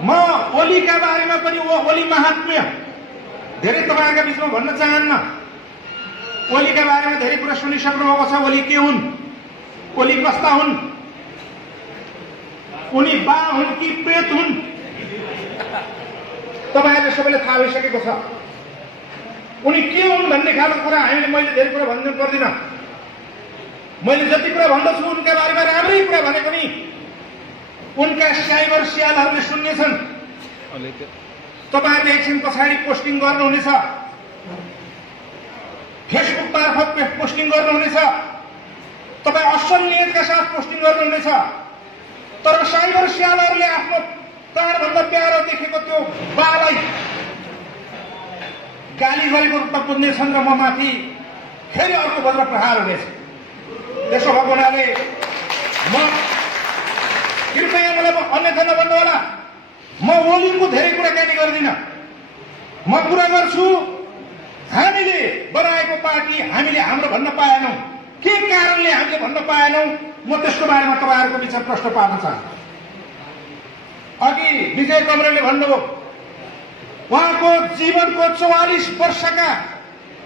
म ओलीका बारेमा पनि ओली महात्म्य धेरै तपाईहरुका बीचमा भन्न चाहन्न। ओलीका बारेमा धेरै कुरा सुनिसक्नु भएको छ। ओली के हुन्, ओली कस्ता हुन्, उनी बा हुन् कि प्रेत हुन्, तपाईहरुले सबैले थाहा भइसकेको छ। उनी के हुन् भन्ने खालको कुरा मैले धेरै कुरा भन्नु पर्दैन। मैले जति कुरा भन्दछु उनका बारेमा राम्रै कुरा भने पनि उनका साइबर स्यालहरूले सुन्नेछन्। तपाईहरुले एकछिन पछाडि पोस्टिङ गर्नुहुनेछ, फेसबुक मार्फत पोस्टिङ गर्नुहुनेछ, तपाई असल नियतका साथ पोस्टिङ गर्नुहुनेछ। तर साइबर स्यालहरूले आफ्नो प्राणभन्दा प्यारो देखेको त्यो बालाई गाली गरेको रूपमा बुझ्नेछन् र म माथि फेरि अर्को वज्र प्रहार हुनेछ। त्यसो भएको हुनाले म कृपया मलाई अन्यथा नभन्नु होला। म ओलीको धेरै कुराकानी गर्दिन। म कुरा गर्छु हामीले बनाएको पार्टी हामीले हाम्रो भन्न पाएनौं, के कारणले हामीले भन्न पाएनौं, म त्यसको बारेमा तपाईहरुको विचार प्रश्न पार्न चाहन्छु। अघि विजय कमरेलले भन्नुभयो उहाँको जीवनको 44 वर्षका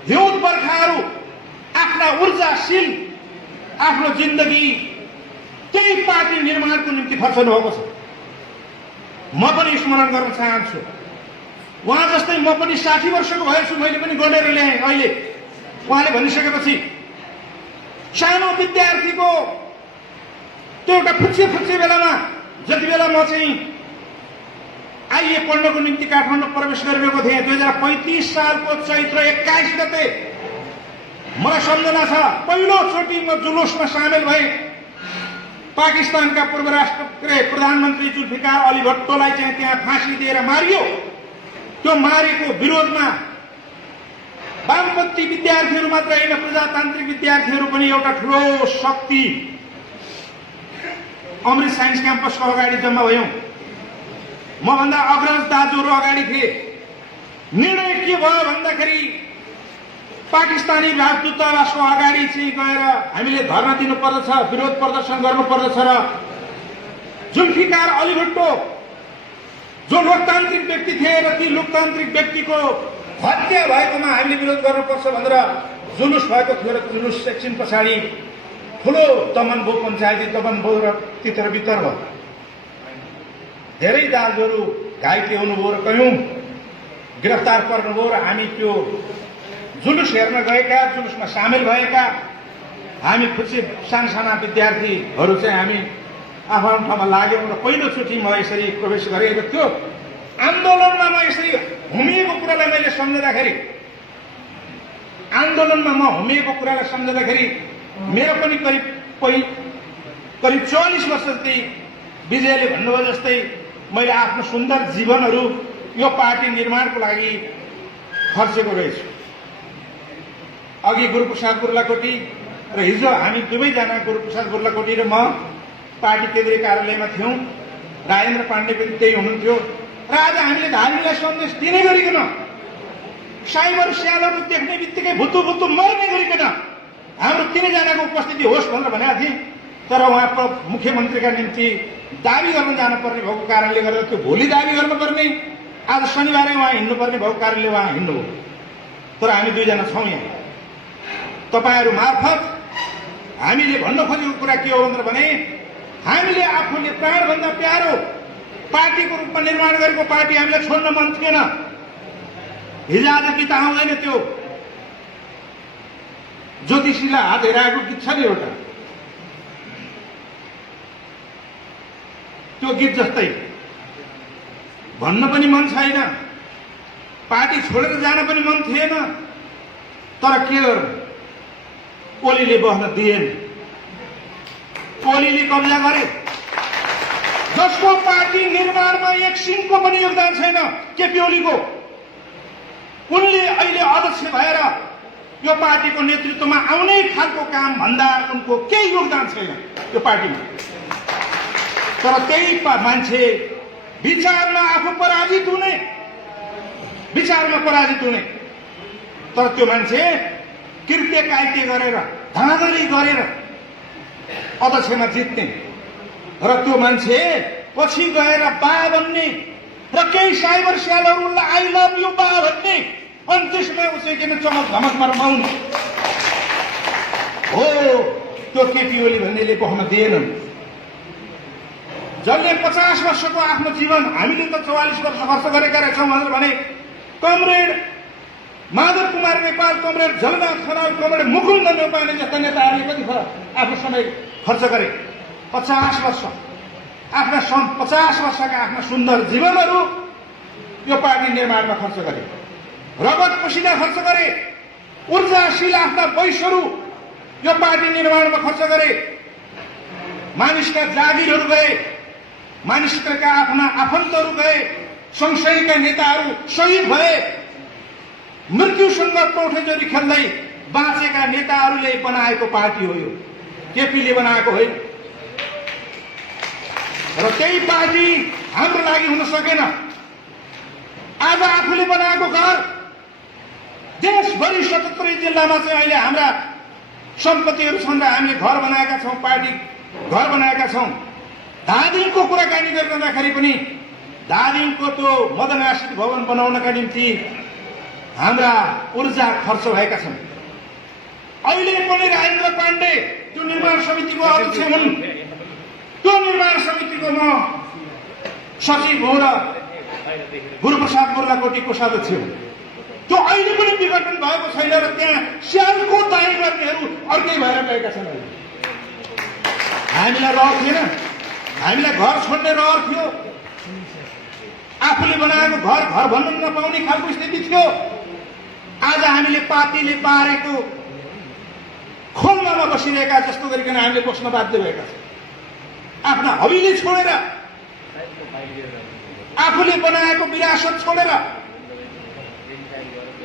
हिउँद बर्खाहरू आफ्ना ऊर्जाशील आफ्नो जिन्दगी त्यही पार्टी निर्माणको निम्ति खर्चनु भएको छ। म पनि स्मरण गर्न चाहन्छु। उहाँ जस्तै म पनि 60 वर्षको भएछु, मैले पनि गढेर ल्याएँ। अहिले उहाँले भनिसकेपछि सानो विद्यार्थीको त्यो एउटा फुच्चे बेलामा जति बेला म चाहिँ आइए पढ्नको निम्ति काठमाडौँ प्रवेश गरिरहेको थिएँ 2035 सालको चैत्र 21 गते मलाई सम्झना छ। पहिलोचोटि म जुलुसमा सामेल भएँ। पाकिस्तानका पूर्व प्रधानमन्त्री जुल्फिकार अली भट्टोलाई चाहिँ त्यहाँ फाँसी दिएर मारियो। त्यो मारेको विरोधमा वामपन्थी विद्यार्थीहरू मात्र होइन, प्रजातान्त्रिक विद्यार्थीहरू पनि एउटा ठूलो शक्ति अमृत साइन्स क्याम्पसको अगाडि जम्मा भयौं। मभन्दा अग्रज दाजुहरू अगाडि थिए। निर्णय के भयो भन्दाखेरि पाकिस्तानी राजदूतावासको अगाडि चाहिँ गएर हामीले धरना दिनुपर्दछ, विरोध प्रदर्शन गर्नुपर्दछ र जुल्फिकार अली भट्टो जो लोकतान्त्रिक व्यक्ति थिए र ती लोकतान्त्रिक व्यक्तिको हत्या भएकोमा हामीले विरोध गर्नुपर्छ भनेर जुलुस भएको थियो। र जुलुस एकछिन पछाडि ठूलो दमन भयो, पञ्चायती दमन भयो र तितर बितर भयो। धेरै दाजुहरू घाइते हुनुभयो र कयौं गिरफ्तार पर्नुभयो र हामी त्यो जुलुस हेर्न गएका, जुलुसमा सामेल भएका हामी खुसी साना विद्यार्थीहरू चाहिँ हामी आफ्नो ठाउँमा लाग्यौं र पहिलोचोटि म यसरी प्रवेश गरेको त्यो आन्दोलनमा म यसरी हुमिएको कुरालाई मैले सम्झँदाखेरि, आन्दोलनमा म हुमिएको कुरालाई सम्झँदाखेरि मेरो पनि करिब 44 वर्ष जति विजयले भन्नुभयो जस्तै मैले आफ्नो सुन्दर जीवनहरू यो पार्टी निर्माणको लागि खर्चेको रहेछु। अघि गुरुप्रसाद बुर्लाकोटी र हिजो हामी दुवैजना गुरुप्रसाद बुर्लाकोटी र म पार्टी केन्द्रीय कार्यालयमा थियौं। राजेन्द्र पाण्डे पनि त्यही हुनुहुन्थ्यो र आज हामीले धामीलाई सन्देश दिने गरिकन, साइबर स्यालहरू देख्ने बित्तिकै भुतु मर्ने गरिकन हाम्रो तीनैजनाको उपस्थिति होस् भनेर भनेका थिए। तर उहाँ मुख्यमन्त्रीका निम्ति दावी गर्न जानुपर्ने भएको कारणले गर्दा त्यो भोलि दावी गर्नुपर्ने, आज शनिबारै उहाँ हिँड्नुपर्ने भएको कारणले उहाँ हिँड्नुभयो। तर हामी दुईजना छौं यहाँ। तपाईहरु मार्फत हामीले भन्न खोजेको कुरा के हो भने हामीले आफूले प्राणभन्दा प्यारो पार्टीको रूपमा निर्माण गरेको पार्टी हामीलाई छोड्न मन थिएन। हिजो आज बिता आउँदैन। त्यो ज्योतिषीलाई हात हेराएको गीत छ नि एउटा, त्यो गीत जस्तै भन्न पनि मन छैन, पार्टी छोडेर जान पनि मन थिएन। तर के गर्नु, ओलीले बस्न दिएन। ओलीले कब्जा गरे, जसको पार्टी निर्माणमा एक सिङको पनि योगदान छैन, केपी ओलीको। उनले अहिले अध्यक्ष भएर यो पार्टीको नेतृत्वमा आउने खालको काम भन्दा उनको केही योगदान छैन यो पार्टीमा। तर त्यही मान्छे विचारमा आफू पराजित हुने, विचारमा पराजित हुने, तर त्यो मान्छे कृत्य कायते गरेर धाँधली गरेर अध्यक्षमा जित्ने र त्यो मान्छे पछि गएर बा बन्ने र केही साइबर स्यालहरूलाई आई लभ यु बा भन्ने अनि त्यसमा उसै किन चमक धमकमा रमाउने हो। त्यो केपी ओली भन्नेले बहन दिएनन्। जसले 50 वर्षको आफ्नो जीवन हामीले त 44 वर्ष खर्च गरेका रहेछौँ भनेर भने comrade Madhav Kumar Nepal, comrade Jhalanath Khanal, comrade Mukunda Nepali जस्ता नेताहरूले कति आफ्नो समय खर्च गरे। 50 वर्ष आफ्ना 50 वर्षका आफ्ना सुन्दर जीवनहरू यो पार्टी निर्माणमा खर्च गरे, रगत पसिना खर्च गरे, ऊर्जाशील आफ्ना वैशहरू यो पार्टी निर्माणमा खर्च गरे। मानिसका जागिरहरू गए, मानिसका आफ्ना आफन्तहरू गए, संशयका नेताहरू शहीद भए, मृत्युसँग टोठेजोरी खेल्दै बाँचेका नेताहरूले बनाएको पार्टी हो यो, केपीले बनाएको होइन। र त्यही पार्टी हाम्रो लागि हुन सकेन। आज आफूले बनाएको घर देशभरि 77 जिल्लामा चाहिँ अहिले हाम्रा सम्पत्तिहरू छन् र हामीले घर बनाएका छौँ, पार्टी घर बनाएका छौँ। धादिङको कुराकानी गर्दाखेरि पनि धादिङको त्यो मदन आश्रित भवन बनाउनका निम्ति हाम्रा ऊर्जा खर्च भएका छन्। अहिले पनि राजेन्द्र पाण्डे त्यो निर्माण समितिको अध्यक्ष हुन्। त्यो निर्माण समितिको म सचिव हुँ र गुरुप्रसाद मुर्लाकोटीको सदस्य हुँ। त्यो अहिले पनि विघटन भएको छैन र त्यहाँ स्यालको दाई गर्नेहरू अर्कै भएर गएका छन्। हामीलाई रहर थिएन, हामीलाई घर छोड्ने रहर थियो, आफूले बनाएको घर घर भन्न नपाउने खालको स्थिति थियो। आज हामीले पार्टीले पारेको खोलमा बसिरहेका जस्तो गरिकन हामीले बस्न बाध्य भएका छौँ। आफ्ना हविले छोडेर, आफूले बनाएको विरासत छोडेर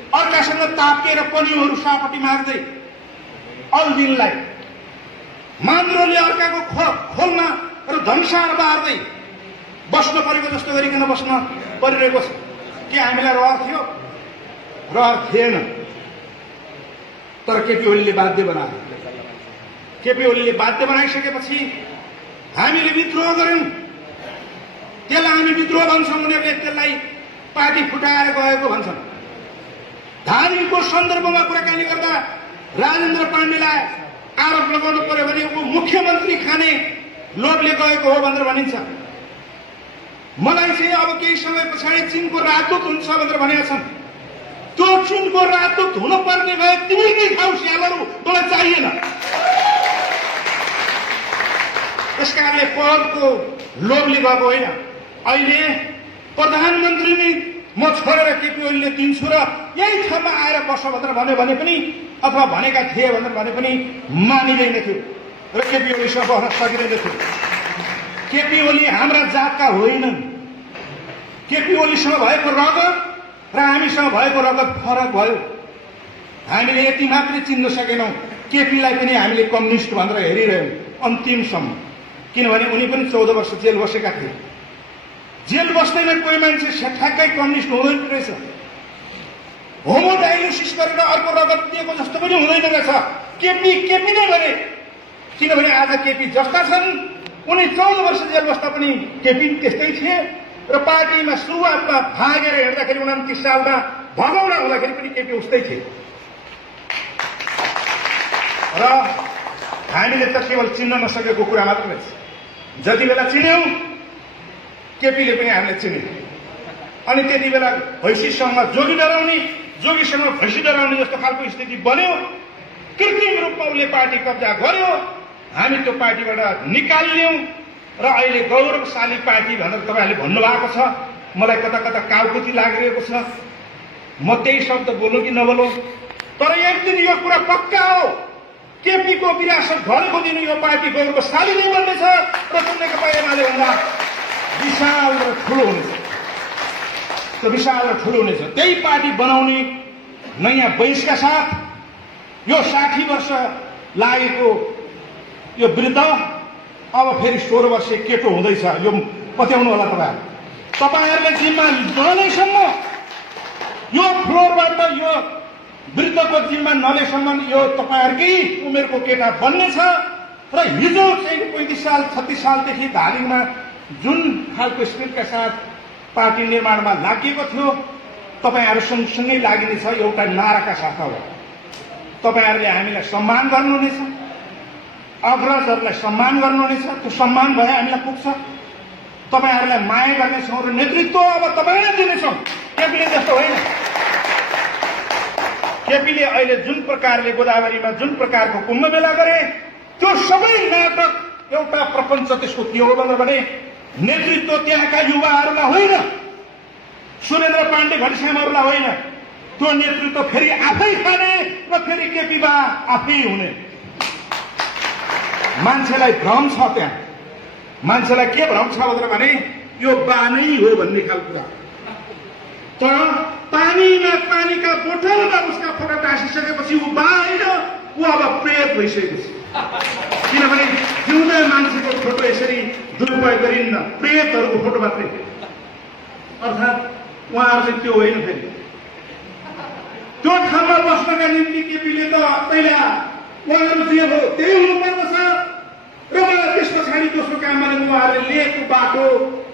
अर्कासँग तापिएर पनिउहरू सापटी मार्दै अल्दिनलाई मान्द्रोले अर्काको खोलमा र धनसार बार्दै बस्न परेको जस्तो गरिकन बस्न परिरहेको छ। के हामीलाई रहर थियो? रहर थिएन। तर केपी ओलीले बाध्य बनायो। केपी ओलीले बाध्य बनाइसकेपछि हामीले विद्रोह गर्यौं। त्यसलाई हामी विद्रोह भन्छौँ, उनीहरूले त्यसलाई पार्टी फुटाएर गएको भन्छन्। धादिङको सन्दर्भमा कुराकानी गर्दा राजेन्द्र पाण्डेलाई आरोप लगाउनु पर्यो भने ऊ मुख्यमन्त्री खाने लोभले गएको हो भनेर भनिन्छ। मलाई चाहिँ अब केही समय पछाडि चीनको राजदूत हुन्छ भनेर भनेका छन्। त्यो चीनको राजदूत हुनुपर्ने भए तिमी खाऊ स्यालहरू, मलाई चाहिएन। त्यसकारणले पदको लोभले गएको होइन। अहिले प्रधानमन्त्री नै म छोडेर केपी ओलीले दिन्छु र यही ठाउँमा आएर बस भनेर भन्यो भने पनि, अथवा भनेका थिए भनेर भने पनि मानिँदैन थियो र केपी ओलीसँग बस्न सकिँदैन थियो। केपी ओली हाम्रा जातका होइनन्। केपी ओलीसँग भएको रगत र हामीसँग भएको रगत फरक भयो। हामीले यति मात्रै चिन्न सकेनौँ, केपीलाई पनि हामीले कम्युनिस्ट भनेर हेरिरह्यौँ अन्तिमसम्म। किनभने उनी पनि 14 वर्ष जेल बसेका थिए। जेल बस्दैन कोही मान्छे ठ्याक्कै कम्युनिस्ट हुँदैन रहेछ। होमोडाइलिसिस गरेर अर्को रगत दिएको जस्तो पनि हुँदैन रहेछ। केपी नै भने। किनभने आज केपी जस्ता छन्, उनी 14 वर्ष जेल बस्दा पनि केपी त्यस्तै थिए र पार्टीमा सुरुवातमा भागेर हिँड्दाखेरि 29 सालमा भगाउन हुँदाखेरि पनि केपी उस्तै थिए। र हामीले त केवल चिन्न नसकेको कुरा मात्र रहेछ। जति बेला चिन्यौं केपीले पनि हामीले चिन्यौं। अनि त्यति बेला भैँसीसँग जोगी डराउने, जोगीसँग भैँसी डराउने जस्तो खालको स्थिति बन्यो। कृत्रिम रूपमा उसले पार्टी कब्जा गर्यो। हामी त्यो पार्टीबाट निकालियौं र अहिले गौरवशाली पार्टी भनेर तपाईँहरूले भन्नुभएको छ। मलाई कता कता काउकुती लागिरहेको छ। म त्यही शब्द बोलौँ कि नबोलौँ, तर एक दिन यो कुरा पक्का हो, केपीको विरासत घरेको दिन यो पार्टी गौरवशाली नै बन्नेछ र नेकपा एमाले भन्दा विशाल र ठुलो हुनेछ। त्यो विशाल र ठुलो हुनेछ। त्यही पार्टी बनाउने नयाँ वयसका साथ यो 60 वर्ष लागेको यो वृद्ध अब फेरि 16 वर्षीय केटो हुँदैछ। यो पत्याउनु होला तपाईँहरूले जिम्मा नलेसम्म, यो फ्लोरबाट यो वृद्धको जिम्मा नलेसम्म यो तपाईँहरूकै उमेरको केटा बन्नेछ। र हिजो चाहिँ 35 साल 36 सालदेखि धादिङमा जुन खालको स्पिरिटका साथ पार्टी निर्माणमा लागिएको थियो। तपाईहरू सँगसँगै लागिनेछ एउटा नाराका साथ हो। तपाईहरूले हामीलाई सम्मान गर्नुहुनेछ, अग्रजहरूलाई सम्मान गर्नुहुनेछ। त्यो सम्मान भए हामीलाई पुग्छ। तपाईहरूलाई माया गर्नेछौँ र नेतृत्व अब तपाईँलाई दिनेछौँ। केपीले जस्तो होइन। केपीले अहिले जुन प्रकारले गोदावरीमा जुन प्रकारको कुम्भ मेला गरे त्यो सबै नाटक एउटा प्रपञ्च त्यसको के हो भने नेतृत्व त्यहाँका युवाहरूलाई होइन, सुरेन्द्र पाण्डे घनश्यामहरूलाई होइन, त्यो नेतृत्व फेरि आफै खाने र फेरि केपी बा आफै हुने। मान्छेलाई भ्रम छ। त्यहाँ मान्छेलाई के भ्रम छ भने यो बा नै हो भन्ने खालको कुरा। तर पानीमा पानीका बोतलमा उसका फोटो टाँसिसकेपछि ऊ बा होइन, ऊ अब प्रेत भइसकेको छ। किनभने जिउँदो मान्छेको फोटो यसरी दुरुपयोग गरिन्न, प्रेतहरूको फोटो मात्रै। अर्थात् उहाँहरू चाहिँ त्यो होइन। फेरि त्यो ठाउँमा बस्नका निम्ति केपीले त पहिला उहाँहरू जे हो त्यही हुनुपर्दछ र त्यस पछाडि दोस्रो काम भने उहाँहरूले लिएको बाटो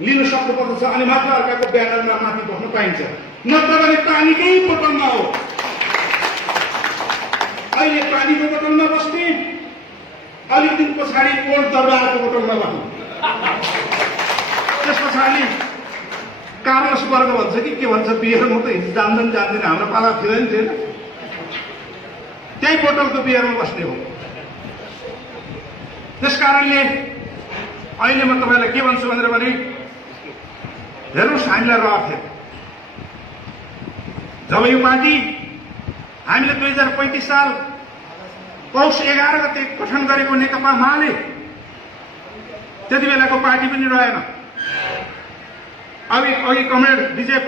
लिन सक्नुपर्दछ अनि मात्र अर्काको ब्यानरमा माथि बस्न पाइन्छ। नत्र भने पानीकै बोतलमा हो। अहिले पानीको बोतलमा बस्ने, अलिक दिन पछाडि कोट दरबारको बोतलमा बस्ने, त्यस पछाडि कार्लस वर्ग भन्छ कि के भन्छ बियर म त जान्दैन हाम्रो पाला थियो नि थिएन। त्यही बोतलको बियरमा बस्ने हो। त्यस कारणले अहिले म तपाईँलाई के भन्छु भने हेर्नुहोस्, हामीलाई रहर थियो जब यो पार्टी हामीले 2035 साल पौष 11 गते गठन गरेको नेकपा माले त्यति बेलाको पार्टी पनि रहेन। अघि कमरेड विजय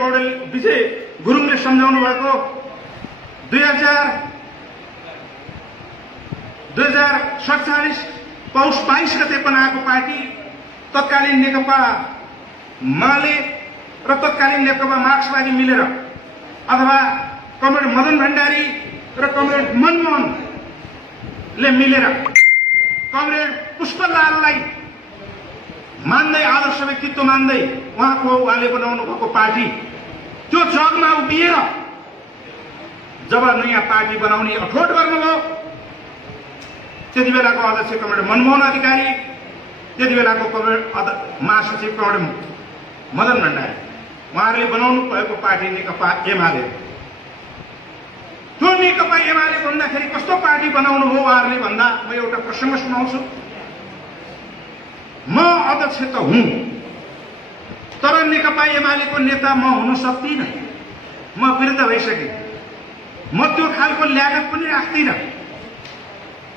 गुरुङले सम्झाउनु भएको 2047 पौष 22 गते बनाएको पार्टी तत्कालीन नेकपा माले र तत्कालीन नेकपा मार्क्सवादी मिलेर अथवा कमरेड मदन भण्डारी र कमरेड मनमोहनले मिलेर कमरेड पुष्पलाललाई मान्दै आदर्श व्यक्तित्व मान्दै उहाँले बनाउनु भएको पार्टी त्यो जगमा उभिएर जब नयाँ पार्टी बनाउने अठोट गर्नुभयो, त्यति बेलाको अध्यक्ष कमरेड मनमोहन अधिकारी, त्यति बेलाको कमरेड महासचिव कमरेड मदन भण्डारी, उहाँहरूले बनाउनु भएको पार्टी नेकपा एमाले। त्यो नेकपा एमाले भन्दाखेरि कस्तो पार्टी बनाउनु हो उहाँहरूले भन्दा म एउटा प्रसङ्ग सुनाउँछु। म अध्यक्ष त हुँ, तर नेकपा एमालेको नेता म हुन सक्दिनँ। म वृद्ध भइसकेँ। म त्यो खालको ल्यागत पनि राख्दिनँ।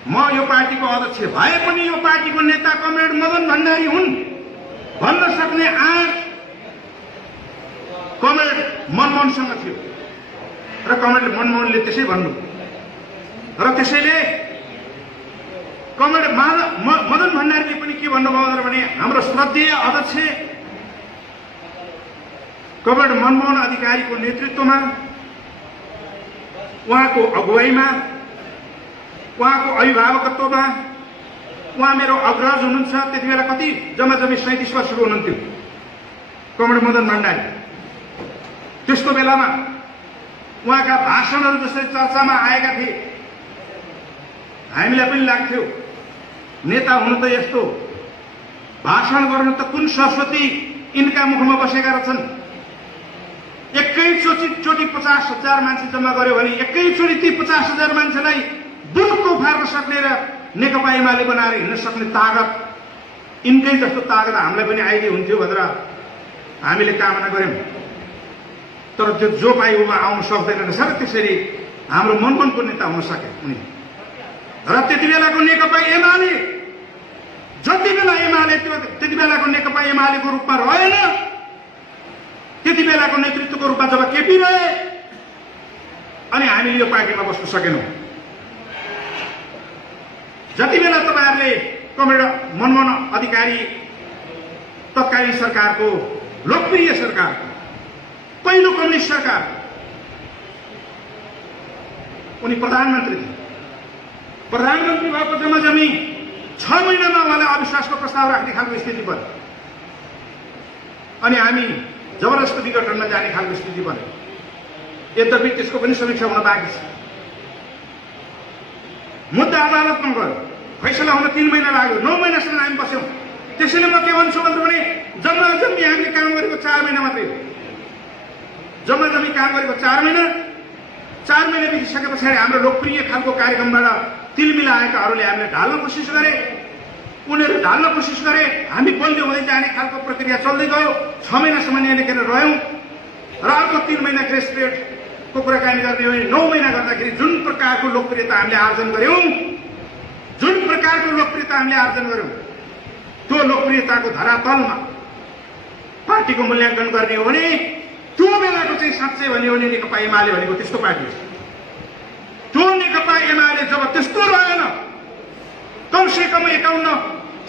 म यो पार्टीको अध्यक्ष भए पनि यो पार्टीको नेता कमरेड मदन भण्डारी हुन् भन्न सक्ने आँट कमरेड मनमोहनसँग थियो र कमरेड मनमोहनले त्यसै भन्नु र त्यसैले कमरेड मदन भण्डारीले पनि के भन्नुभयो भने हाम्रो श्रद्धेय अध्यक्ष कमरेड मनमोहन अधिकारीको नेतृत्वमा, उहाँको अगुवाईमा, उहाँको अभिभावकत्वमा, उहाँ मेरो अग्रज हुनुहुन्छ। त्यति बेला कति जम्मा 37 वर्षको हुनुहुन्थ्यो कमरेड मदन भण्डारी। त्यस्तो बेलामा उहाँका भाषणहरू जसरी चर्चामा आएका थिए, हामीलाई पनि लाग्थ्यो नेता हुनु त यस्तो, भाषण गर्नु त कुन सरस्वती यिनका मुखमा बसेका रहेछन्। एकैचोटि 50,000 मान्छे जम्मा गर्यो भने एकैचोटि ती 50,000 मान्छेलाई दुरुक्क उफार्न सक्ने र नेकपा एमाले बनाएर हिँड्न सक्ने तागत, यिनकै जस्तो तागत हामीलाई पनि आइदिए हुन्थ्यो भनेर हामीले कामना गर्यौं। तर त्यो जो पाइ उमा आउन सक्दैन रहेछ र त्यसरी हाम्रो मनमनको नेता हुन सके उनी। र त्यति बेलाको नेकपा एमाले जति बेला एमाले त्यति बेलाको नेकपा एमालेको रूपमा रहेन, त्यति बेलाको नेतृत्वको रूपमा जब केपी रहे अनि हामीले यो पार्टीमा बस्न सकेनौं। जति बेला तपाईहरुले कमरेड मनमोहन अधिकारी तत्कालीन सरकारको लोकप्रिय सरकार, पहिलो कम्युनिस्ट सरकार, उनी प्रधानमन्त्री थिए। प्रधानमन्त्री भएको जम्मा 6 महिनामा उहाँलाई अविश्वासको प्रस्ताव राख्ने खालको स्थिति पर्यो। अनि हामी जबरजस्त विघटनमा जाने खालको स्थिति बन्यो। यद्यपि त्यसको पनि समीक्षा हुन बाँकी छ। मुद्दा अदालतमा गयो, फैसला हुन 3 महिना लाग्यो, 9 महिनासम्म हामी बस्यौं। त्यसैले म के भन्छु भने जम्मा जम्मी हामीले काम गरेको 4 महिना मात्रै हो। जम्मा जम्मी काम गरेको 4 महिना, 4 महिना बितिसके पछाडि हाम्रो लोकप्रिय खालको कार्यक्रमबाट तिलमिलाएकाहरूले हामीले ढाल्न कोसिस गरे, उनीहरू ढाल्न कोसिस गरे, हामी बलियो हुँदै जाने खालको प्रक्रिया चल्दै गयो। 6 महिनासम्म यहाँनिर रह्यौं र अर्को 3 महिना ग्रेस पिरियडको कुराकानी गर्ने हो भने 9 महिना गर्दाखेरि जुन प्रकारको लोकप्रियता हामीले आर्जन गर्यौं, त्यो लोकप्रियताको धरातलमा पार्टीको मूल्याङ्कन गर्ने हो भने त्यो बेलाको चाहिँ साँच्चै भन्यो भने नेकपा एमाले भनेको त्यस्तो पार्टी हो। त्यो नेकपा एमाले जब त्यस्तो रहेन, कमसेकम 51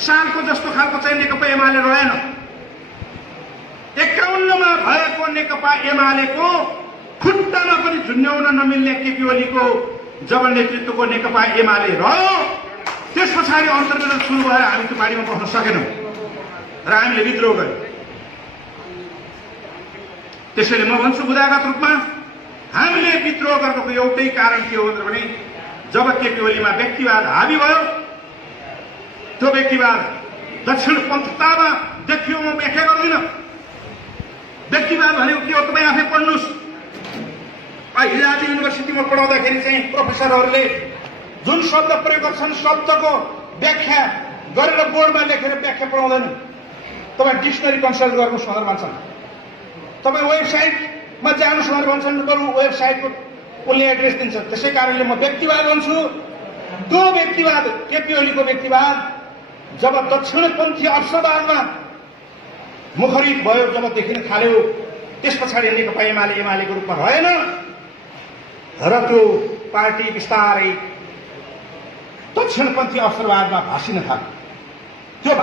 सालको जस्तो खालको चाहिँ नेकपा एमाले रहेन। 51 मा भएको नेकपा एमालेको खुट्टामा पनि झुन्ड्याउन नमिल्ने केपी ओलीको जब नेतृत्वको नेकपा एमाले रह्यो, त्यस पछाडि अन्तर्विरोध सुरु भएर हामी त्यो पार्टीमा बस्न सकेनौं र हामीले विद्रोह गर्यौं। त्यसैले म भन्छु बुदागत रूपमा हामीले विद्रोह गर्नुको एउटै कारण के हो भने जब केपी ओलीमा व्यक्तिवाद हावी भयो, त्यो व्यक्तिवाद दक्षिणपन्थीतामा देखियो। म व्याख्या गर्दिन व्यक्तिवाद भनेको के हो, तपाईँ आफै पढ्नुहोस्। हिजो आज युनिभर्सिटीमा पढाउँदाखेरि चाहिँ प्रोफेसरहरूले जुन शब्द प्रयोग गर्छन्, शब्दको व्याख्या गरेर बोर्डमा लेखेर व्याख्या पढाउँदैन। तपाईँ डिक्सनरी कन्सल्ट गर्नुहोस् भनेर भन्छन्, तपाईँ वेबसाइटमा जानुहोस् भनेर भन्छन्, बरु वेबसाइटको उनले एड्रेस दिन्छन्। त्यसै कारणले म व्यक्तिवाद भन्छु। त्यो व्यक्तिवाद, केपी ओलीको व्यक्तिवाद जब दक्षिणपन्थी अवसरवादमा मुखरित भयो, जब देखिन थाल्यो, त्यस पछाडि नेकपा एमालेको रूपमा रहेन र त्यो पार्टी बिस्तारै दक्षिणपन्थी अवसरवादमा भासिन थाल्यो। त्यो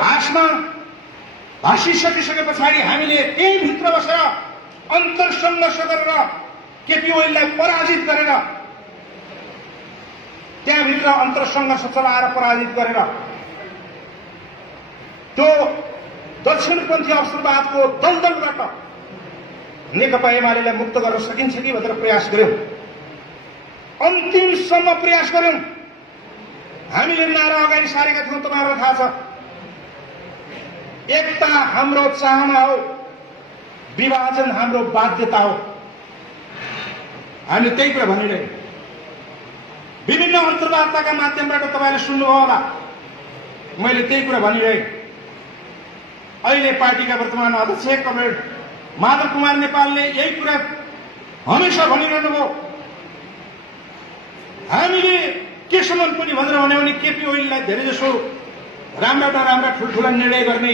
भासिसके पछाडि हामीले त्यही भित्र बसेर अन्तरसङ्घर्ष गरेर केपी ओलीलाई पराजित गरेर, त्यहाँभित्र अन्तरसङ्घर्ष चलाएर पराजित गरेर त्यो दक्षिणपन्थी अवसरवादको दलदलबाट नेकपा एमालेलाई मुक्त गर्न सकिन्छ कि भनेर प्रयास गर्यौं। अन्तिमसम्म प्रयास गर्यौं। हामीले नारा अगाडि सारेका थियौं, तपाईँहरूलाई थाहा छ। एकता हाम्रो चाहना हो, विभाजन हाम्रो बाध्यता हो। हामीले त्यही कुरा भनिरहेको। विभिन्न अन्तर्वार्ताका माध्यमबाट तपाईँले सुन्नुभयो होला, मैले त्यही कुरा भनिरहेको। अहिले पार्टीका वर्तमान अध्यक्ष कमरेड माधव कुमार नेपालले यही कुरा हमेशा भनिरहनु भयो। हामीले केसम्म पनि भनेर भन्यो भने केपी ओलीलाई धेरै जसो राम्रा ठुल्ठुला निर्णय गर्ने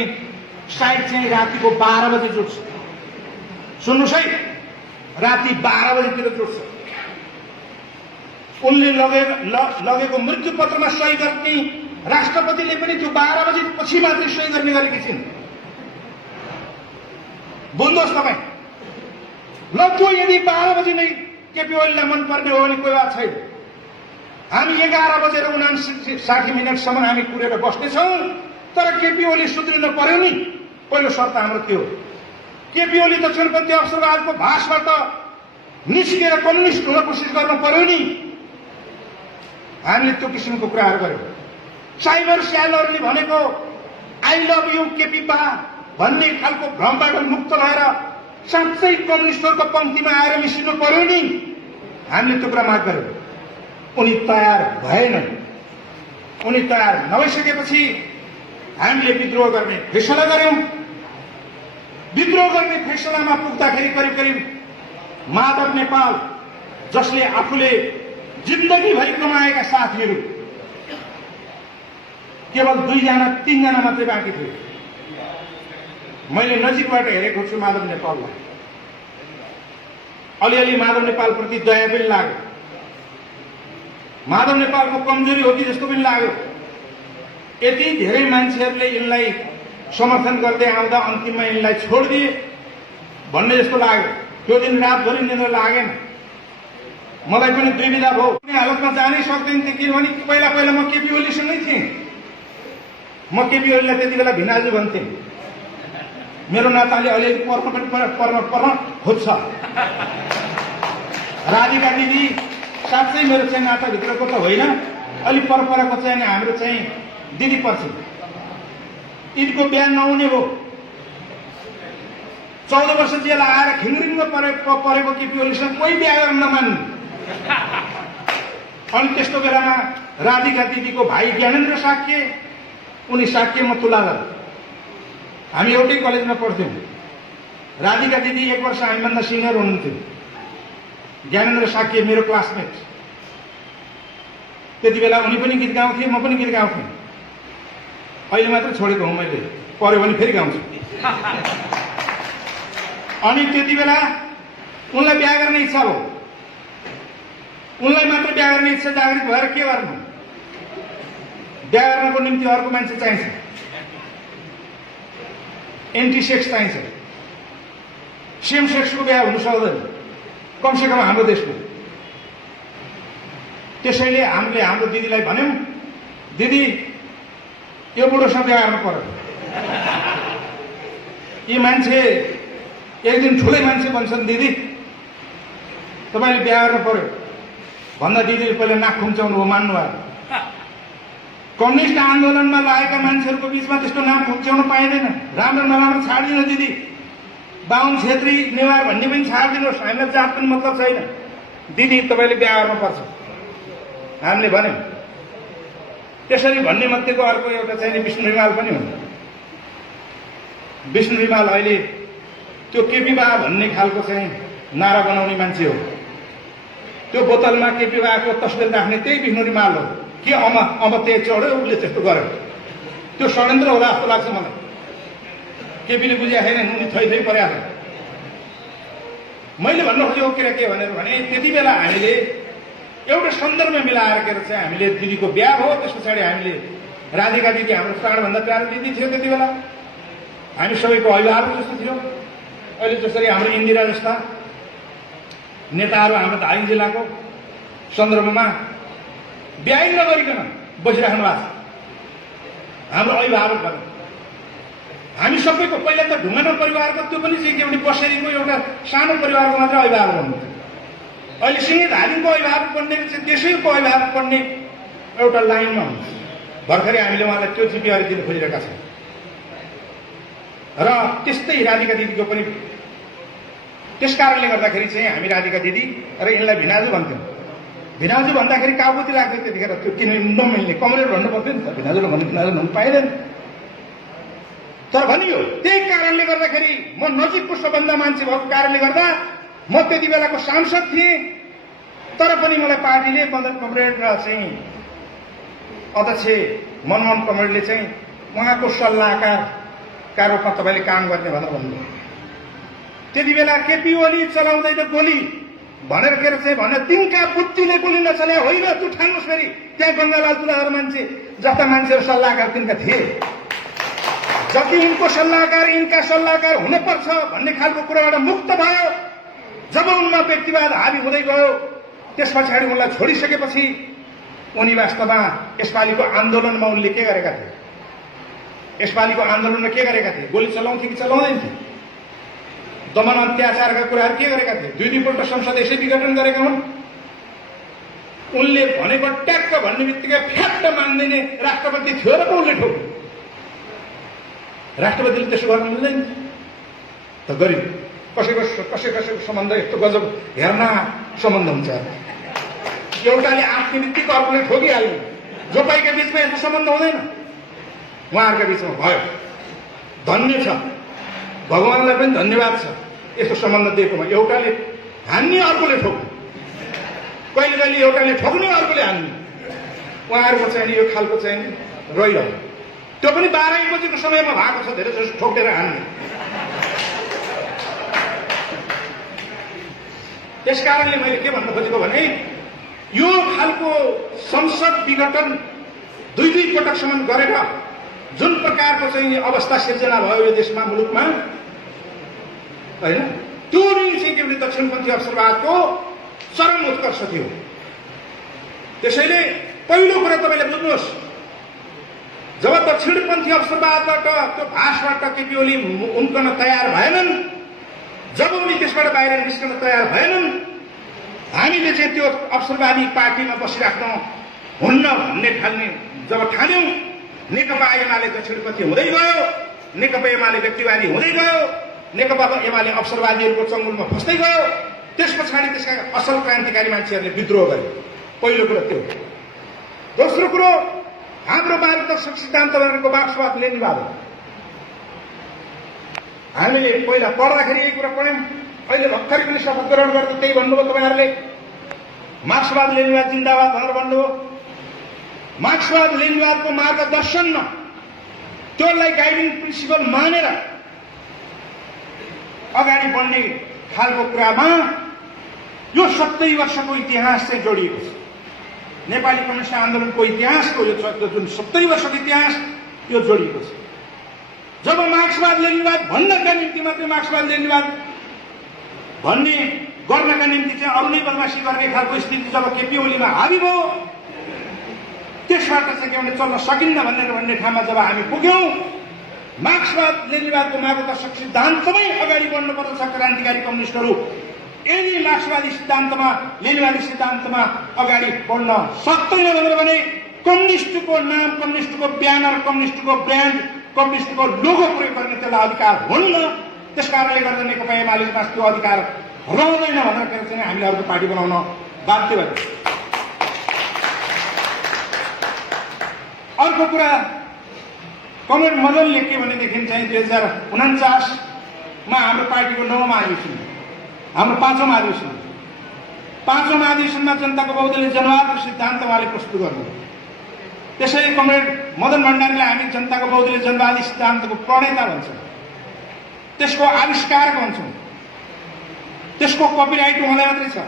साइट चाहिँ रातिको 12 बजे जुट्छ। सुन्नुहोस् है, राति 12 बजेतिर जुट्छ। उनले लगेको मृत्यु पत्रमा सही गर्ने राष्ट्रपतिले पनि त्यो 12 बजे पछि मात्रै सही गर्ने गरेकी छिन्। बुझ्नुहोस् तपाईँ। ल त्यो यदि 12 बजे नै केपी ओलीलाई मनपर्ने हो भने कोही बात छैन। हामी 11 बजेर 59 मिनटसम्म हामी कुरेर बस्नेछौँ। तर केपी ओली सुध्रिनु पर्यो नि। पहिलो शर्त हाम्रो त्यो हो। केपी ओली दक्षिणपन्थी अवसरवादको भाषबाट निस्केर कम्युनिस्ट हुन कोसिस गर्नु पर्यो नि। हामीले त्यो किसिमको कुराहरू गर्यौं। साइबर स्यालरले भनेको आई लभ यू केपी बा भन्ने खालको भ्रमबाट मुक्त भएर साँच्चै कम्युनिस्टहरूको पंक्तिमा आएर मिसिनु पर्यो नि। हामीले त्यो कुरा माग गर्यौं। उनी तयार भएनन्। उनी तयार नभइसकेपछि हामीले विद्रोह गर्ने फैसला गर्यौं। विद्रोह गर्ने फैसलामा पुग्दाखेरि करिब माधव नेपाल, जसले आफूले जिन्दगीभरि कमाएका साथीहरू केवल 2-3 जना मात्रै बाँकी थिए। मैले नजिकबाट हेरेको छु माधव नेपाललाई। अलिअलि माधव नेपाल प्रति दया पनि लाग्यो। माधव नेपालको कमजोरी हो कि जस्तो पनि लाग्यो। यति धेरै मान्छेहरूले यिनलाई समर्थन गर्दै आउँदा अन्तिममा यिनलाई छोडिदिए भन्ने जस्तो लाग्यो। त्यो दिन रातभरि निद्रा लागेन। मलाई पनि दुविधा भयो। कुनै हालतमा जानै सक्दैन थिएँ, किनभने पहिला म केपी ओलीसँगै थिएँ। म केपी ओलीलाई त्यति बेला भिनाजु भन्थेँ। मेरो नाताले अलिअलि पर्न खोज्छ। राधिका दिदी साँच्चै मेरो चाहिँ नाताभित्रको त होइन, अलिक परपरको चाहिँ हाम्रो चाहिँ दिदी पर्छ। यिनको बिहा नहुने हो। 14 वर्ष जेल आएर खिङ्रिङ्ग परेको केपी ओलीसँग कोही बिहा गर्न नमान्नु। अनि त्यस्तो बेलामा राधिका दिदीको भाइ ज्ञानेन्द्र साक्य, उनी साक्य म तुलाधर, हामी एउटै कलेजमा पढ्थ्यौँ। राधिका दिदी 1 वर्ष हामीभन्दा सिनियर हुनुहुन्थ्यो। ज्ञानेन्द्र साक्य मेरो क्लासमेट। त्यति बेला उनी पनि गीत गाउँथे, म पनि गीत गाउँथेँ। अहिले मात्र छोडेको हुँ मैले, पर्यो भने फेरि गाउँछु। अनि त्यति बेला उनलाई बिहा गर्ने इच्छा हो। उनलाई मात्र बिहा गर्ने इच्छा जागृत भएर के गर्नु? बिहा गर्नको निम्ति अर्को मान्छे चाहिन्छ, एन्टी सेक्स चाहिन्छ। सेम सेक्सको बिहा हुन सक्दैन, कमसेकम हाम्रो देशमा। त्यसैले हामीले हाम्रो दिदीलाई भन्यौं, दिदी यो बुढोसँग बिहा गर्नु पर्यो। यी मान्छे एक दिन ठुलै मान्छे बन्छन्, दिदी तपाईँले बिहा गर्नु पर्यो भन्दा दिदीले पहिला नाक खुम्चाउनु हो, मान्नु भयो। कम्युनिस्ट आन्दोलनमा लागेका मान्छेहरूको बिचमा त्यस्तो नाम खुम्च्याउन पाइँदैन। राम्रो नराम्रो छाडिदिनु दिदी, बाहुन छेत्री नेवार भन्ने पनि छाडिदिनुहोस्, हामीलाई जात पनि मतलब छैन। दिदी तपाईँले बिहा गर्नुपर्छ हामीले भन्यौँ। त्यसरी भन्ने मध्येको अर्को एउटा चाहिँ विष्णु रिमाल पनि हुन्छ। विष्णु रिमाल अहिले त्यो केपी बा भन्ने खालको चाहिँ नारा बनाउने मान्छे हो। त्यो बोतलमा केपी बाको तस्बिर राख्ने त्यही विष्णु रिमाल हो। के अब त्यही चढ्यो, उसले त्यस्तो गर्यो। त्यो षड्यन्त्र होला जस्तो लाग्छ मलाई। केपीले बुझेको छैन, उनी थै थै परेको छ। मैले भन्नु खोजेको के भनेर भने त्यति बेला हामीले एउटा सन्दर्भमा मिलाएर के चाहिँ हामीले दिदीको बिहा हो। त्यस पछाडि हामीले राधिका दिदी हाम्रो प्राणभन्दा प्यारो दिदी थियो। त्यति बेला हामी सबैको अभिभावक जस्तो थियो। अहिले जसरी हाम्रो इन्दिरा जस्ता नेताहरू हाम्रो धादिङ जिल्लाको सन्दर्भमा बिहा नगरिकन बसिराख्नु भएको छ, हाम्रो अभिभावक भएर। हामी सबैको पहिला त ढुङ्गाना परिवारको त्यो पनि चाहिँ एउटा बसेरीको एउटा सानो परिवारको मात्र अभिभावक हुनुहुन्थ्यो। अहिले सिंहे धादिङको अभिभावक बन्ने चाहिँ त्यसैको अभिभावक बन्ने एउटा लाइनमा हुन्छ। भर्खरै हामीले उहाँलाई त्यो जिम्मेवारी दिन खोजिरहेका छौँ। र त्यस्तै राधिका दिदीको पनि त्यस कारणले गर्दाखेरि चाहिँ हामी राधिका दिदी र यिनलाई भिनाजु भन्थ्यौँ। भिनाजु भन्दाखेरि काबुती लाग्थ्यो त्यतिखेर, त्यो किन नमिल्ने कमरेड भन्नु पर्थ्यो नि त। भिनाजु भन्नु भन्नु पाइँदैन। तर भनियो त्यही कारणले गर्दाखेरि म नजिकको सबभन्दा मान्छे भएको कारणले गर्दा म त्यति बेलाको सांसद थिएँ। तर पनि मलाई पार्टीले मदन कमरेड र चाहिँ अध्यक्ष मनमोहन कमरेडले चाहिँ उहाँको सल्लाहकारका रूपमा तपाईँले काम गर्ने भनेर भन्नुभयो। त्यति बेला केपी ओली चलाउँदैन गोली भनेर के चाहिँ भने तिनका बुद्धिले गोली नचले होइन। तँ ठान्नुहोस् फेरि त्यहाँ गङ्गालाल तुलाधर मान्छे जस्ता मान्छेहरू सल्लाहकार तिनका थिए। जति यिनको सल्लाहकार यिनका सल्लाहकार हुनुपर्छ भन्ने खालको कुराबाट मुक्त भयो। जब उनमा व्यक्तिवाद हावी हुँदै गयो, त्यस पछाडि उनलाई छोडिसकेपछि उनी वास्तवमा यसपालिको आन्दोलनमा उनले के गरेका थिए? यसपालिको आन्दोलनमा के गरेका थिए? गोली चलाउँथे कि चलाउँदैन थिए? दमन अत्याचारका कुराहरू के गरेका थिए? 2-2 पल्ट संसद यसै विघटन गरेका हुन्। उनले भनेको ट्याक्क भन्ने बित्तिकै फ्याट्ट मान्दिने राष्ट्रपति थियो र पो उनले ठोक्यो। राष्ट्रपतिले त्यसो गर्न मिल्दैन त। गरिब कसैको सम्बन्ध यस्तो गजब हेर्न सम्बन्ध हुन्छ। एउटाले आफ्नै बित्तिकै अर्कोले ठोकिहाल्यो। जोपाईका बिचमा यस्तो सम्बन्ध हुँदैन। उहाँहरूका बिचमा भयो। धन्य छ, भगवानलाई पनि धन्यवाद छ यस्तो सम्बन्ध दिएकोमा। एउटाले हान्ने अर्कोले ठोक्ने, कहिले कहिले एउटाले ठोक्ने अर्कोले हान्ने। उहाँहरूको चाहिँ यो खालको चाहिँ रहिरह्यो। त्यो पनि 12 बजेको समयमा भएको छ। धेरै जसो ठोकेर हान्ने। त्यस कारणले मैले के भन्न खोजेको भने यो खालको संसद विघटन 2-2 पटकसम्म गरेर जुन प्रकारको चाहिँ अवस्था सिर्जना भयो यो देशमा मुलुकमा होइन, त्यो नै चाहिँ के भने दक्षिणपन्थी अवसरवादको चरम उत्कर्ष थियो। त्यसैले पहिलो कुरा तपाईँले बुझ्नुहोस्, जब दक्षिणपन्थी अवसरवादबाट त्यो भाषबाट केपी ओली उम्कन तयार भएनन्, जब उनी त्यसबाट बाहिर निस्कन तयार भएनन्, हामीले चाहिँ त्यो अवसरवादी पार्टीमा बसिराख्न हुन्न भन्ने जब ठान्यौं, नेकपा एमाले दक्षिणपन्थी हुँदै गयो, नेकपा एमाले व्यक्तिवादी हुँदै गयो, नेकपा एमाले अवसरवादीहरूको चङ्गुलमा फस्दै गयो। त्यस पछाडि त्यसका असल क्रान्तिकारी मान्छेहरूले विद्रोह गरे। पहिलो कुरो त्यो। दोस्रो कुरो, हाम्रो मार्गदर्शक सिद्धान्त भनेको मार्क्सवाद लेनिनवाद हो। हामीले पहिला पढ्दाखेरि यही कुरा पढ्यौं, अहिले भर्खरै पनि शपथ ग्रहण गर्दा त्यही भन्नुभयो तपाईँहरूले, मार्क्सवाद लेनिनवाद जिन्दाबाद भनेर भन्नुभयो। मार्क्सवाद लेनिनवादको मार्गदर्शनमा त्यसलाई गाइडिङ प्रिन्सिपल मानेर अगाडि बढ्ने खालको कुरामा यो 70 वर्षको इतिहास चाहिँ जोडिएको छ। नेपाली कम्युनिस्ट आन्दोलनको इतिहासको यो जुन 70 वर्षको इतिहास यो जोडिएको छ। जब मार्क्सवाद लेनिनवाद भन्नका निम्ति मात्रै मार्क्सवाद लेनिनवाद भन्ने गर्नका निम्ति चाहिँ अरू नै बदमासी गर्ने खालको स्थिति जब केपी ओलीमा हावी भयो, त्यसबाट चाहिँ के भने चल्न सकिन्न भन्ने ठाउँमा जब हामी पुग्यौं, मार्क्सवाद लेनिनवादको मार्गदर्शक सिद्धान्तमै अगाडि बढ्नुपर्छ क्रान्तिकारी कम्युनिस्टहरू। यदि मार्क्सवादी सिद्धान्तमा लेनिनवादी सिद्धान्तमा अगाडि बढ्न सक्दैन भनेर भने कम्युनिस्टको नाम, कम्युनिस्टको ब्यानर, कम्युनिस्टको ब्रान्ड, कम्युनिस्टको लोगो प्रयोग गर्ने त्यसलाई अधिकार हुन्न। त्यस कारणले गर्दा नेकपा एमालेमा त्यो अधिकार रहँदैन भनेर चाहिँ हामीले अर्को पार्टी बनाउन बाध्य भयो। अर्को कुरा, कमरेड मदनले के भनेदेखि चाहिँ 2049मा हाम्रो पार्टीको 9औं महाधिवेशन, हाम्रो 5औं महाधिवेशन, 5औं महाधिवेशनमा जनताको बहुदलीय जनवादको सिद्धान्त उहाँले प्रस्तुत गर्नुभयो। त्यसैले कमरेड मदन भण्डारीलाई हामी जनताको बहुदलीय जनवादी सिद्धान्तको प्रणेता भन्छौँ, त्यसको आविष्कारक भन्छौँ। त्यसको कपिराइट उहाँलाई मात्रै छ,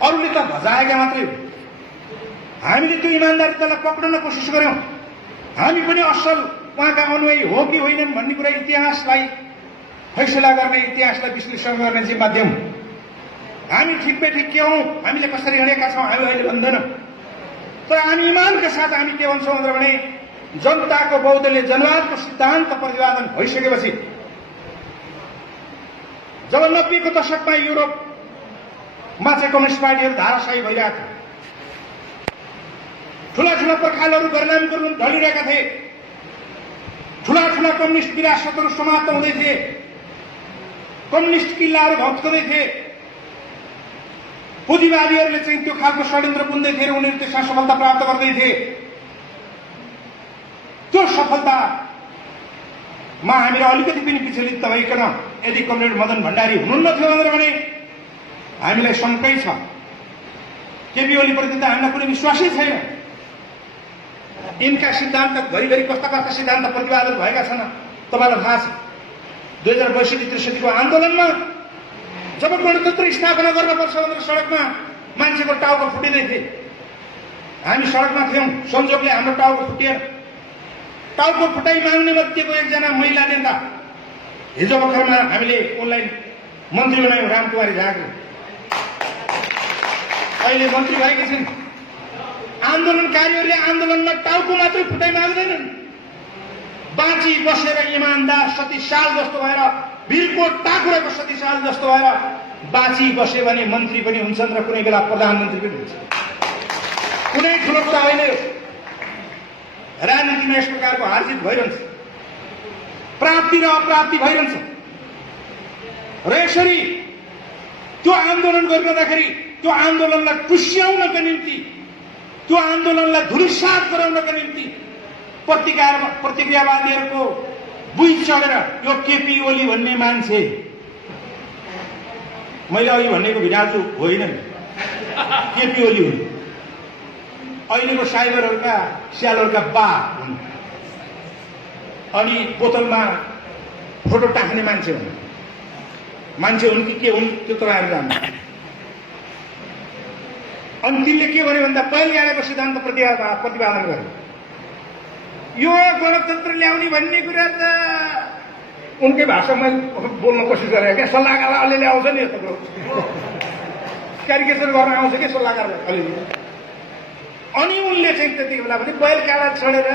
अरूले त भजाएका मात्रै हो। हामीले त्यो इमान्दारितालाई पक्ड़न कोसिस गर्यौं। हामी पनि असल उहाँका अनुयायी हो कि होइनन् भन्ने कुरा इतिहासलाई फैसला गर्ने, इतिहासलाई विश्लेषण गर्ने जिम्मा दियौं। हामी ठिक बेठिक के हौं, हामीले कसरी हिँडेका छौं, हामी अहिले भन्दैनौं। तर हामी इमानका साथ हामी के भन्छौं भने जनताको बहुदलीय जनवादको सिद्धान्त प्रतिपादन भइसकेपछि, जब 90को दशकमा युरोपमा चाहिँ कम्युनिस्ट पार्टीहरू धाराशायी भइरहेका थिए, ठूला ठूला पर्खालहरू गरिनामको रूप ढलिरहेका थिए, ठूला ठूला कम्युनिस्ट विरासतहरू समाप्त हुँदै थिए, कम्युनिस्ट किल्लाहरू भत्काउँदै थिए, पुँजीवादीहरूले चाहिँ त्यो खालको षड्यन्त्र बुन्दै थिए र उनीहरू त्यसमा सफलता प्राप्त गर्दै थिए। त्यो सफलतामा हामीलाई अलिकति पनि विचलित भइकन यदि कमरेड मदन भण्डारी हुनुहुन्न थियो भने हामीलाई शङ्कै छ। केपी ओलीप्रति त हामीलाई कुनै विश्वासै छैन। यिनका सिद्धान्त घरिघरि कस्ता कस्ता सिद्धान्त प्रतिपादन भएका छन् तपाईँलाई थाहा छ। 2062-63 आन्दोलनमा जब गणतन्त्र स्थापना गर्नुपर्छ भनेर सडकमा मान्छेको टाउको फुटिँदै थिए, हामी सडकमा थियौं। संजोगले हाम्रो टाउको फुटिएर टाउको फुटाइ माग्ने मध्येको एकजना महिला नेता हिजो भर्खरमा हामीले उनलाई मन्त्री बनायौं, रामकुमारी झाँक्री। अहिले मन्त्री भएकी छिन्। आन्दोलनकारीहरूले आन्दोलनमा टाउको मात्रै फुटाइ माग्दैनन्, बाँची बसेर इमान्दार सतीशाल जस्तो भएर, वीरको टाकुराको सतीशाल जस्तो भएर बाँची बसे भने मन्त्री पनि हुन्छन् र कुनै बेला प्रधानमन्त्री पनि हुन्छ। कुनै ठुलो कुरा होइन यो। राजनीतिमा यस प्रकारको हारजित भइरहन्छ, प्राप्ति र अप्राप्ति भइरहन्छ र यसरी त्यो आन्दोलन गरिरहँदाखेरि त्यो आन्दोलनलाई टुस्याउनका निम्ति, त्यो आन्दोलनलाई धुलिसात गराउनका निम्ति प्रतिक्रियावादीहरूको बुई चढेर यो केपी ओली भन्ने मान्छे, मैले अघि भनेको भिडाजु होइन, केपी ओली हुन्, अहिलेको साइबरहरूका स्यालहरूका बा हुन्, अनि बोतलमा फोटो टाक्ने मान्छे हुन्। मान्छे हुन् कि के हुन् त्यो तपाईँहरू जान्नु। अनि तिनले के भन्यो भन्दा पहिले आएको सिद्धान्त प्रतिपादन गरे। यो गणतन्त्र ल्याउने भन्ने कुरा त उनकै भाषामा बोल्न कोसिस गरे क्या। सल्लाहकार अलिअलि आउँछ नि यस्तो कुरो, क्यारिकेचर गर्न आउँछ कि सल्लाहकारलाई अलिअलि। अनि उनले चाहिँ त्यति बेला पनि बैल काँडा छोडेर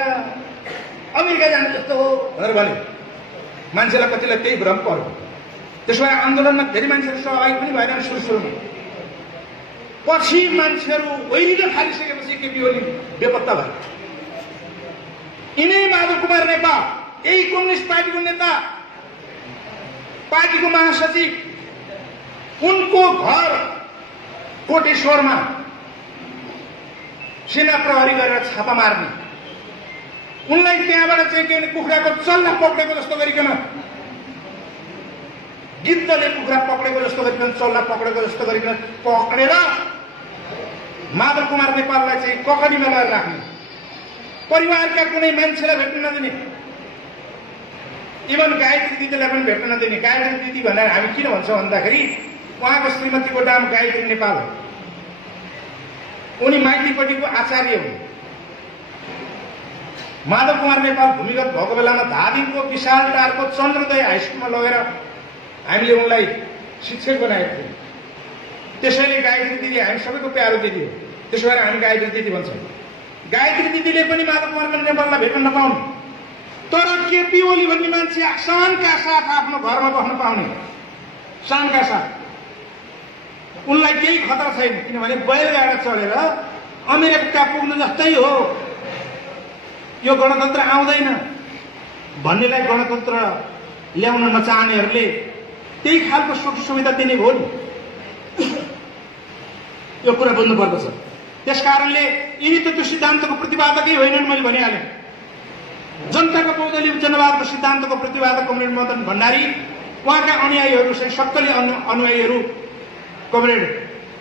अमेरिका जानु जस्तो हो भनेर भने मान्छेलाई कतिलाई त्यही भ्रम पर्यो। त्यसो भए आन्दोलनमा धेरै मान्छेहरू सहभागी पनि भएन सुरुमा। पछि मान्छेहरू ओइलिन थालिसकेपछि केपी ओली बेपत्ता भयो। यिनै माधव कुमार नेपाल, यही कम्युनिस्ट पार्टीको नेता, पार्टीको महासचिव, उनको घर कोटेश्वरमा सेना प्रहरी गरेर छापा मार्ने, उनलाई त्यहाँबाट चाहिँ के कुखुराको चल्ला पक्रेको जस्तो गरिकन, गिद्धले कुखुरा पक्रेको जस्तो गरिकन, चल्ला पक्रेको जस्तो गरिकन पक्रेर माधव कुमार नेपाललाई चाहिँ ककडीमा लगेर राख्ने, परिवारका कुनै मान्छेलाई भेट्न नदिने, इभन गायत्री दिदीलाई पनि भेट्न नदिने। गायत्री दिदी भनेर हामी किन भन्छौँ भन्दाखेरि उहाँको श्रीमतीको नाम गायत्री नेपाल हो। उनी माइतीपट्टिको आचार्य हुन्। माधव कुमार नेपाल भूमिगत भएको बेलामा धादिङको विशालटारको चन्द्रोदय हाई स्कुलमा लगेर हामीले उनलाई शिक्षक बनाएका थियौँ। त्यसैले गायत्री दिदी हामी सबैको प्यारो दिदी हो। त्यसो भएर हामी गायत्री दिदी भन्छौँ। गायत्री दिदीले पनि माधव कुमार नेपाललाई भेट्न नपाउने, तर केपी ओली भन्ने मान्छे शानका साथ आफ्नो घरमा बस्न पाउने, शानका साथ। उनलाई केही खतरा छैन, किनभने बैलगाडा चढेर अमेरिका पुग्नु जस्तै हो। यो गणतन्त्र आउँदैन भन्नेलाई गणतन्त्र ल्याउन नचाहनेहरूले त्यही खालको सुख सुविधा दिने हो नि। यो कुरा बुझ्नुपर्दछ। त्यसकारणले यिनी त त्यो सिद्धान्तको प्रतिपादकै होइनन्। मैले भनिहालेँ, जनताको बहुदलीय जनवादको सिद्धान्तको प्रतिपादक कमरेड मदन भण्डारी, उहाँका अनुयायीहरू चाहिँ सक्कली अनुयायीहरू कमरेड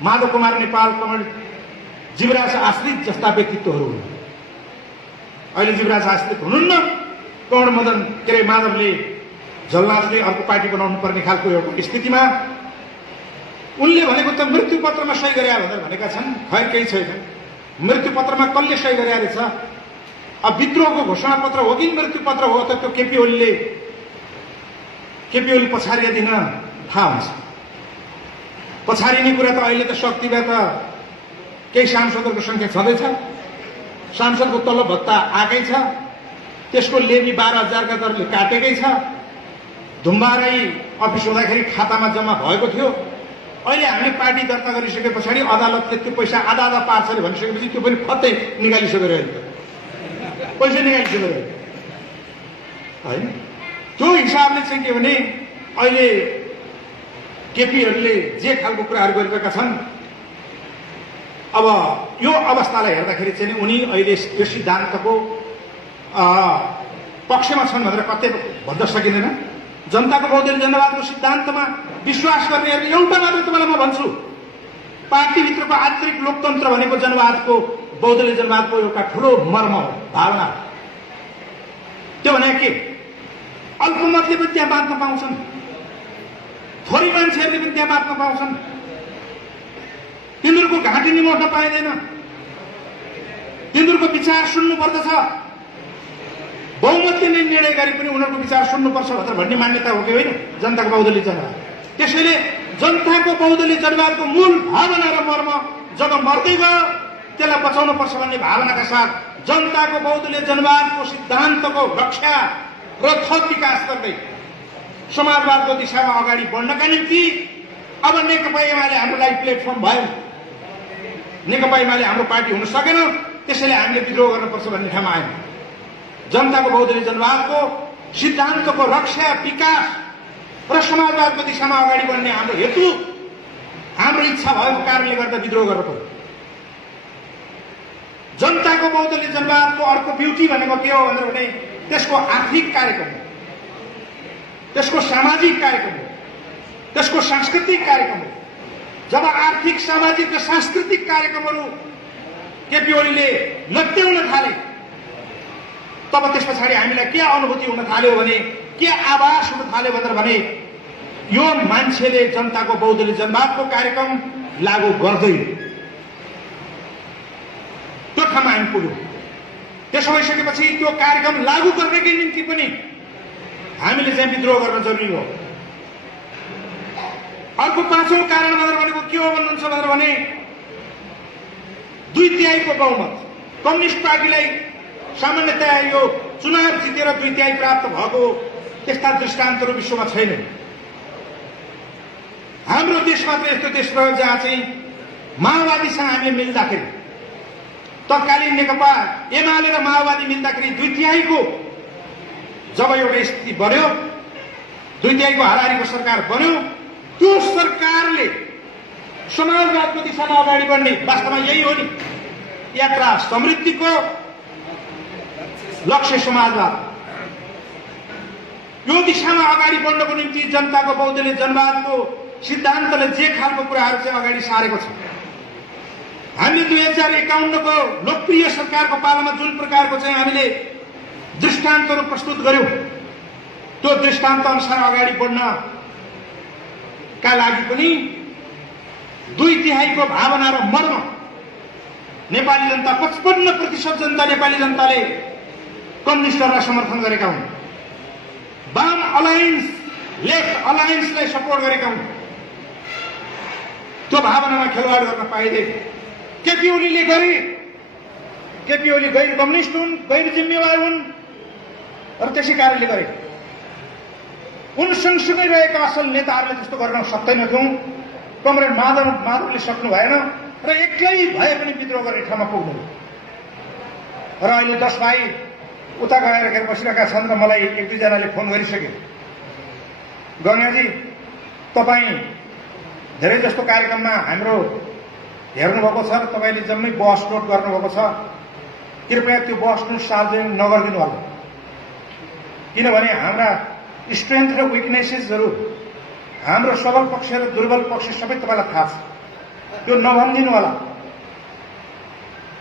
माधव कुमार नेपाल, कमरेड जीवराज आश्रित जस्ता व्यक्तित्वहरू हुन्। अहिले जीवराज आश्रित हुनुहुन्न। कमरेड मदन के अरे माधवले झलनाथले अर्को पार्टी बनाउनु पर्ने खालको एउटा स्थितिमा उनले भनेको त मृत्यु पत्रमा सही गरे भनेर भनेका छन्। खै केही छैन। मृत्यु पत्रमा कसले सही गरे रहेछ? अब विद्रोहको घोषणा पत्र हो कि मृत्यु पत्र हो त त्यो केपी ओली पछाडि दिन थाहा हुन्छ। पछाडिने कुरा त अहिले त शक्तिमा त केही सांसदहरूको संख्या छँदैछ। सांसदको तलब भत्ता आएकै छ, त्यसको लेबी 12,000 का दरले काटेकै छ। धुम्बाराई अफिस हुँदाखेरि खातामा जम्मा भएको थियो। अहिले हामी पार्टी दर्ता गरिसके पछाडि अदालतले त्यो पैसा आधा आधा पार्छ अरे भनिसकेपछि त्यो पनि फत्तै निकालिसकेर पैसा निकालिसकेर होइन। त्यो हिसाबले चाहिँ के भने अहिले केपीहरूले जे खालको कुराहरू गरिरहेका छन्, अब यो अवस्थालाई हेर्दाखेरि चाहिँ उनी अहिले यो सिद्धान्तको पक्षमा छन् भनेर कतै भन्न सकिँदैन। जनताको बहुदलीय जनवादको सिद्धान्तमा विश्वास गर्नेहरूले एउटा मात्र तपाईँलाई म भन्छु, पार्टीभित्रको आन्तरिक लोकतन्त्र भनेको जनवादको बहुदलीय जनवादको एउटा ठुलो मर्म हो, भावना हो। त्यो भने के? अल्पमतले पनि त्यहाँ बाँच्न पाउँछन्, थोरै मान्छेहरूले पनि त्यहाँ बाँच्न पाउँछन्। तिनीहरूको घाँटी निमोट्न पाइँदैन, तिनीहरूको विचार सुन्नु पर्दछ। बहुमतले नै निर्णय गरे पनि उनीहरूको विचार सुन्नुपर्छ भनेर भन्ने मान्यता हो कि होइन जनताको बहुदलीय जनवाद? त्यसैले जनताको बहुदलीय जनवादको मूल भावना र मर्म जब मर्दै गयो त्यसलाई बचाउनुपर्छ भन्ने भावनाका साथ जनताको बहुदलीय जनवादको सिद्धान्तको रक्षा र थप विकास गर्दै समाजवादको दिशामा अगाडि बढ्नका निम्ति अब नेकपा एमाले हाम्रो लागि प्लेटफर्म भयो। नेकपा एमाले हाम्रो पार्टी हुन सकेन, त्यसैले हामीले विद्रोह गर्नुपर्छ भन्ने ठाउँमा आयौँ। जनताको बहुदलीय जनवादको सिद्धान्तको रक्षा, विकास र समाजवादको दिशामा अगाडि बढ्ने हाम्रो हेतु, हाम्रो इच्छा भएको कारणले गर्दा विद्रोह गर्नु पर्यो। जनताको बहुदलीय जनवादको अर्को ब्युटी भनेको के हो भनेर भने त्यसको आर्थिक कार्यक्रम, त्यसको सामाजिक कार्यक्रम, त्यसको सांस्कृतिक कार्यक्रम। जब आर्थिक, सामाजिक र सांस्कृतिक कार्यक्रमहरू केपी ओलीले लट्याउन थाले तब त्यस पछाडि हामीलाई के अनुभूति हुन थाल्यो भने, के आभास हुन थाल्यो भनेर भने यो मान्छेले जनताको बहुदलीय जनवादको कार्यक्रम लागू गर्दैन। त्यो ठाउँमा हामी पुग्यौँ। त्यसो भइसकेपछि त्यो कार्यक्रम लागू गर्नकै निम्ति पनि हामीले चाहिँ विद्रोह गर्न जरुरी हो। अर्को पाँचौं कारण भनेर भनेको के हो भन्नुहुन्छ भनेर भने 2/3 बहुमत। कम्युनिस्ट पार्टीलाई सामान्यतया यो चुनाव जितेर 2/3 प्राप्त भएको त्यस्ता दृष्टान्तहरू विश्वमा छैनन्। हाम्रो देशमा त यस्तो देश रह्यो जहाँ चाहिँ माओवादीसँग हामीले मिल्दाखेरि, तत्कालीन नेकपा एमाले र माओवादी मिल्दाखेरि 2/3 को जब एउटा स्थिति बन्यो, 2/3 को हाराहारीको सरकार बन्यो, त्यो सरकारले समाजवादको दिशामा अगाडि बढ्ने, वास्तवमा यही हो नि यात्रा समृद्धिको लक्ष्य समाजवाद, यो दिशामा अगाडि बढ्नको निम्ति जनताको बहुदलीय जनवादको सिद्धान्तले जे खालको कुराहरू चाहिँ अगाडि सारेको छ। हामीले 2051 को लोकप्रिय सरकारको पालामा जुन प्रकारको चाहिँ हामीले दृष्टान्तहरू प्रस्तुत गर्यौं, त्यो दृष्टान्त अनुसार अगाडि बढ्नका लागि पनि 2/3 को भावना र मर्म नेपाली जनता 55% जनता नेपाली जनताले कम्युनिस्टहरूलाई समर्थन गरेका हुन्, वाम अलायन्स लेफ्ट अलायन्सलाई सपोर्ट गरेका हुन्। त्यो भावनामा खेलवाड गर्न पाइँदैन। केपी ओलीले गरे, केपी ओली गैर कम्युनिस्ट हुन्, गैर जिम्मेवार हुन् र त्यसै कारणले गरे। उन सँगसँगै रहेका असल नेताहरूले त्यस्तो गर्न सक्दैनथ्यौं। कमरेड माधवले सक्नु भएन र एक्लै भए पनि विद्रोह गर्ने ठाउँमा पुग्नु। र अहिले 10 भाइ उता गएर बसिरहेका छन् र मलाई 1-2 जनाले फोन गरिसके, गङ्गाजी तपाईँ धेरै जस्तो कार्यक्रममा हाम्रो हेर्नुभएको छ र तपाईँले जम्मै बस नोट गर्नुभएको छ, कृपया त्यो बस नोट सार्वजनिक नगरिदिनु होला, किनभने हाम्रा स्ट्रेन्थ र विकनेसेसहरू, हाम्रो सबल पक्ष र दुर्बल पक्ष सबै तपाईँलाई थाहा छ, त्यो नभनिदिनु होला।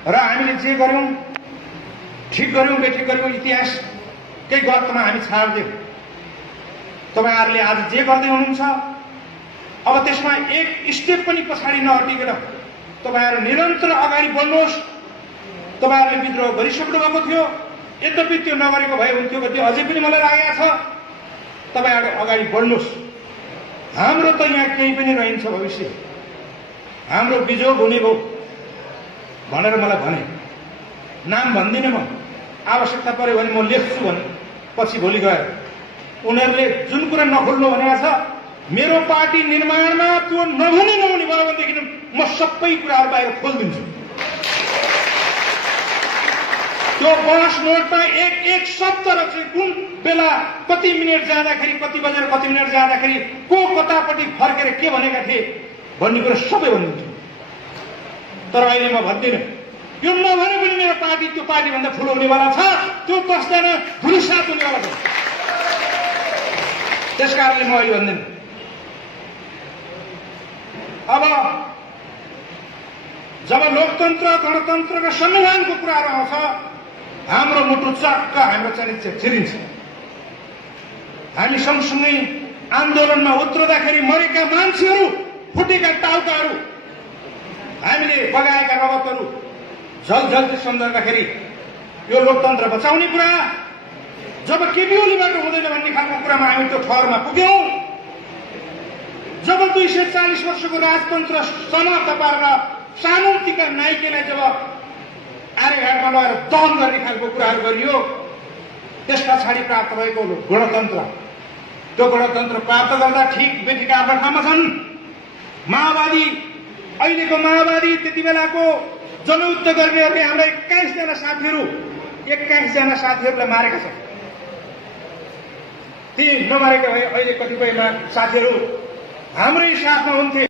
र हामीले जे गर्यौं, ठिक गर्यौं बेठिक गर्यौं, इतिहासकै गर्तमा हामी छाड्दियौं। तपाईँहरूले आज जे गर्दै हुनुहुन्छ, अब त्यसमा एक स्टेप पनि पछाडि नहटिकन तपाईँहरू निरन्तर अगाडि बढ्नुहोस्। तपाईँहरूले विद्रोह गरिसक्नु भएको थियो, यद्यपि त्यो नगरेको भए हुन्थ्यो भन्ने अझै पनि मलाई लागेको छ। तपाईँहरू अगाडि बढ्नुहोस्। हाम्रो त यहाँ केही पनि रहन्छ भविष्य, हाम्रो बिजोग हुने भयो भनेर मलाई भने। नाम भन्दिनँ म, आवश्यकता पर्यो भने म लेख्छु भने पछि भोलि गएर उनीहरूले जुन कुरा नखोल्नु भनेको छ, मेरो पार्टी निर्माणमा त्यो नहुने भयो भनेदेखि म सबै कुराहरू बाहिर खोलिदिन्छु। त्यो बस नोटमा एक शब्द र चाहिँ कुन बेला कति मिनट जाँदाखेरि, कति बजेर कति मिनट जाँदाखेरि को कतापट्टि फर्केर के भनेका थिए भन्ने कुरा सबै भनिदिन्छु। तर अहिले म भन्दिनँ, यो नभने पनि मेरो पार्टी त्यो पार्टीभन्दा ठुलो हुनेवाला छ, त्यो 10 जना धुलिसात हुनेवाला छ। त्यसकारणले म अहिले भन्दिनँ। अब जब लोकतन्त्र, गणतन्त्र र संविधानको कुराहरू आउँछ, हाम्रो मुटु चक्क हाम्रो चरित्र छिरिन्छ। हामी सँगसँगै आन्दोलनमा उत्रदाखेरि मरेका मान्छेहरू, फुटेका टाउकाहरू, हामीले बगाएका रगतहरू झलझल्ती सम्झँदाखेरि यो लोकतन्त्र बचाउने कुरा जब केपी ओलीबाट हुँदैन भन्ने खालको कुरामा हामी त्यो ठहरमा पुग्यौं। जब 240 वर्षको राजतन्त्र समाप्त पारेर शान्तिका नायिकालाई जब आर्यघाटमा लगेर दहन गर्ने खालको कुराहरू गरियो, त्यस पछाडि प्राप्त भएको गणतन्त्र, त्यो गणतन्त्र प्राप्त गर्दा ठिक बेठिक आफ्ना ठाउँमा छन्। माओवादी, अहिलेको माओवादी, त्यति बेलाको जनयुद्ध गर्नेहरूले हाम्रा 21 जना साथीहरूलाई मारेका छन्। ती नमारेका भए अहिले कतिपय साथीहरू हाम्रै साथमा हुन्थे।